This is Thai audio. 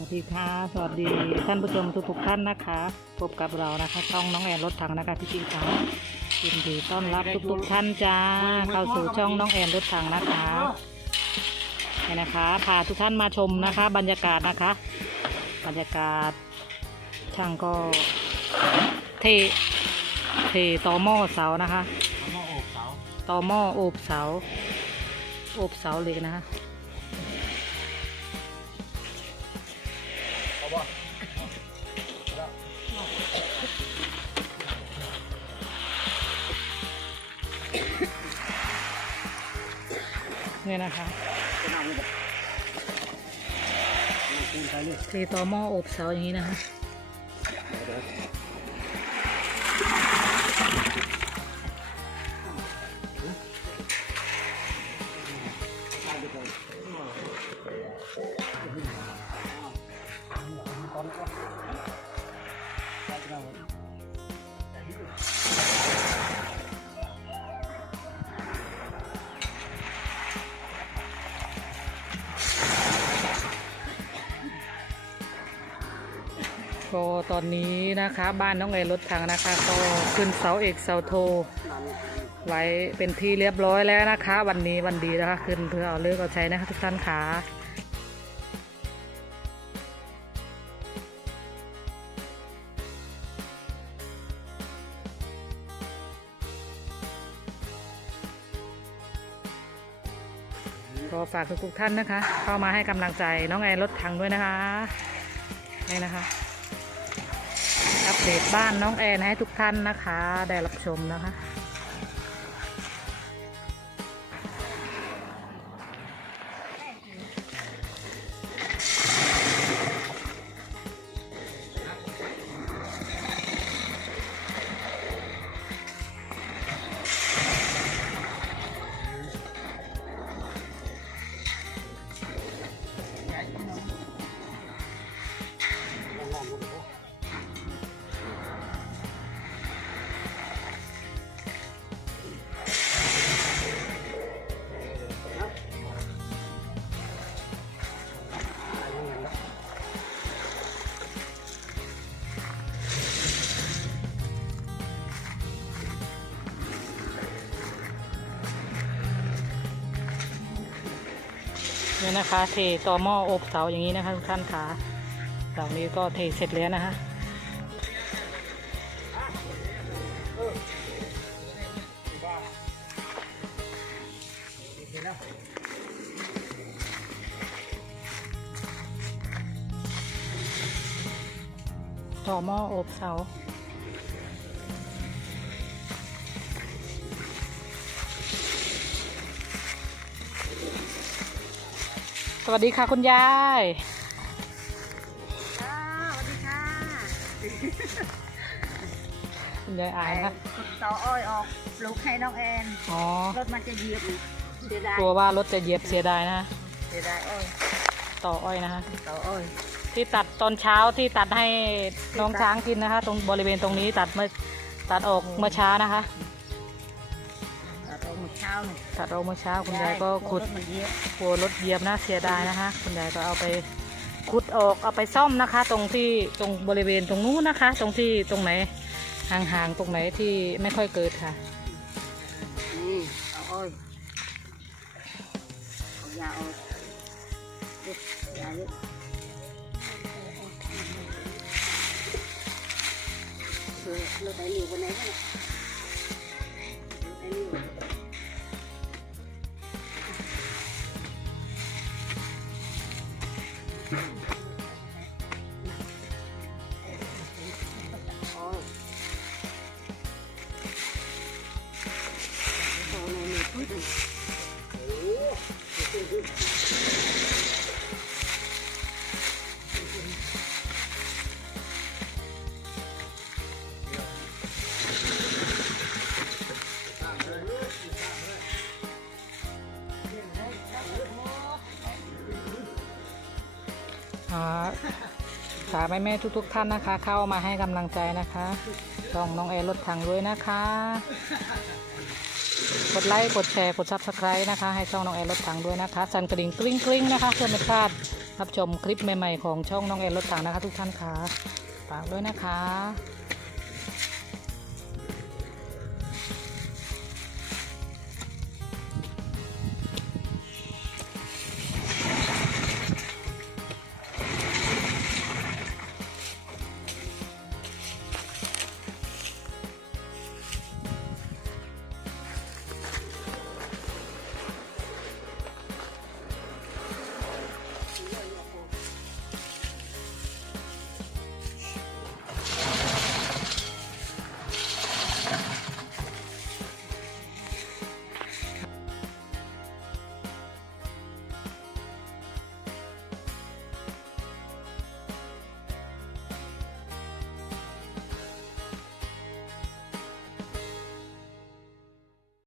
วัสดีค่ะ สวัสดีท่านผู้ชมทุกๆท่านนะคะ พบกับเรานะคะช่องน้องแอนรถถังนะคะพี่จีค่ะยินดีต้อนรับทุกๆท่านจ้าเข้าสู่ช่องน้องแอนรถถังนะคะนี่นะคะพาทุกท่านมาชมนะคะ บรรยากาศนะคะ บรรยากาศช่างก็เทเทตอหม้อเสานะคะเอาหม้ออบเสาตอหม้อโอบเสาโอบเสาเหล็กนะคะ เนี่ยนะคะจะนั่งเลยบ่อหม้ออบเสาอย่างนี้นะคะ ก็ตอนนี้นะคะบ้านน้องเอรถถังนะคะ ก็ขึ้นเสาเอกเสาโท ไว้เป็นที่เรียบร้อยแล้วนะคะ วันนี้วันดีนะคะขึ้นเพื่อเอาเลิกเอาใช้นะคะทุกท่านค่ะก็ฝากทุกท่านนะคะ เข้ามาให้กำลังใจน้องแอนรถถังด้วยนะคะนี่นะคะ เดตบ้านน้องแอนให้ทุกท่านนะคะ ได้รับชมนะคะ นี่นะคะ เทต่อหม้ออบเสาอย่างนี้นะคะทุกท่านค่ะเสานี้ก็เทเสร็จแล้วนะคะต่อหม้ออบเสา สวัสดีค่ะคุณยายค่ะสวัสดีค่ะคุณยายอายค่ะขุดต่ออ้อยออกปลูกให้น้องแอนอ๋อรถมันจะเหยียบอีกเสียดายกลัวว่ารถจะเหยียบเสียดายนะเสียดายอ้อยต่ออ้อยนะคะต่ออ้อย ที่ตัดตอนเช้าที่ตัดให้น้องช้างกินนะคะ ตรงบริเวณตรงนี้ตัดเมื่อตัดออกเมื่อเช้านะคะตัดออก เมื่อเช้านี่ตัดออกเมื่อเช้าคุณยายก็ขุดรถมันเหยียบกลัวรถเหยียบนะเสียดายนะคะ คุณยายก็เอาไปขุดออกเอาไปซ่อมนะคะ ตรงที่ตรงบริเวณตรงนู้นนะคะ ตรงที่ตรงไหนห่างๆตรงไหนที่ไม่ค่อยเกิดค่ะ นี่เอาอ้อยเอายาออกเด็ดยาเยอะเออรถไถเหนียววันไหนกันน่ะรถไถเหนียว ฝากแม่แม่ทุก ๆ ท่านนะคะ เข้ามาให้กำลังใจนะคะช่องน้องแอร์รถถังด้วยนะคะ กดไลค์กดแชร์กดซับสไครต์นะคะ ให้ช่องน้องแอร์รถถังด้วยนะคะ สั่นกระดิ่งกริ๊งกริ๊งนะคะเพื่อไม่พลาดรับชมคลิปใหม่ๆของช่องน้องแอร์รถถังนะคะ ทุกท่านค่ะฝากด้วยนะคะ